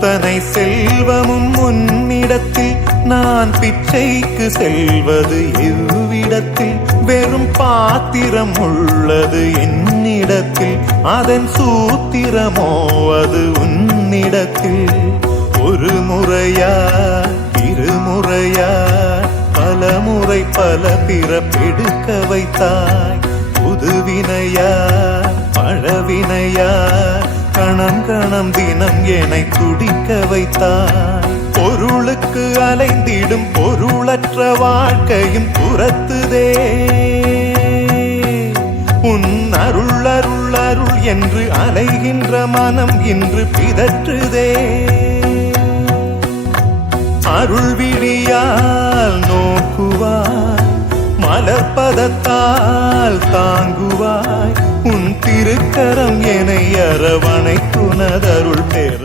அத்தனை செல்வமும் உன்னிடத்தில் நான் பிச்சைக்கு செல்வது எவ்விடத்தில் வெறும் பாத்திரம் உள்ளது என்னிடத்தில் அதன் சூத்திரமோ அது உன்னிடத்தில் ஒரு முறையா இருமுறையா பல முறை பல பிறப்பெடுக்க வைத்தாய் புதுவினையா பழவினையா கணம் கணம் தினம் என்னை துடிக்க வைத்தாய் பொருளுக்கு அலைந்திடும் பொருளற்ற வாழ்க்கையும் துரத்துதே உன் அருள் அருள் அருள் என்று அலைகின்ற மனம் இன்று பிதற்றுதே அருள் விழியால் நோக்குவாய் மலர்பதத்தால் தாங்குவாய் உன் திருக்கரம் என்னை அரவணைத்துனதருள் பெற